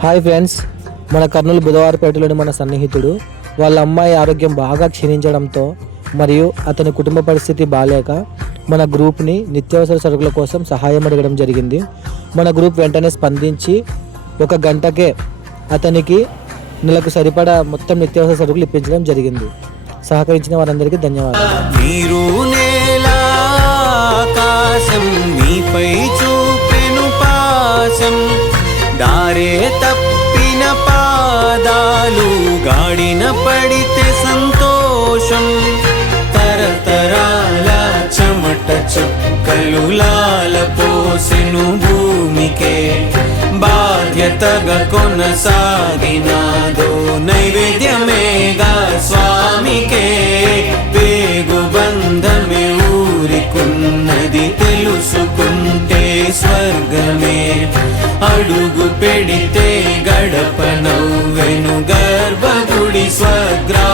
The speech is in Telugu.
హాయ్ ఫ్రెండ్స్, మన కర్నూలు బుధవారపేటలోని మన సన్నిహితుడు వాళ్ళ అమ్మాయి ఆరోగ్యం బాగా క్షీణించడంతో మరియు అతని కుటుంబ పరిస్థితి బాలేక మన గ్రూప్ని నిత్యావసర సరుకుల కోసం సహాయం అడగడం జరిగింది. మన గ్రూప్ వెంటనే స్పందించి 1 గంటకే అతనికి నెలకు సరిపడా మొత్తం నిత్యావసర సరుకులు ఇప్పించడం జరిగింది. సహకరించిన వారందరికీ ధన్యవాదాలు. నీరు నేల ఆకాశం నీపై చూపెను పాశం, దారే తప్పిన పాదాలు గాడిన పడితే సంతోషం, తరతరాల చెమట చుక్కలు లాల పోసెను భూమికే, బాధ్యతగా కొనసాగినాదో నైవేద్యమేగా స్వామికే, పేగు బంధమే ఊరికున్నది తెలుసుకుంటే స్వర్గమే, అడుగు పెడితే గడప నవ్వెను గర్భగుడి స్వగ్రా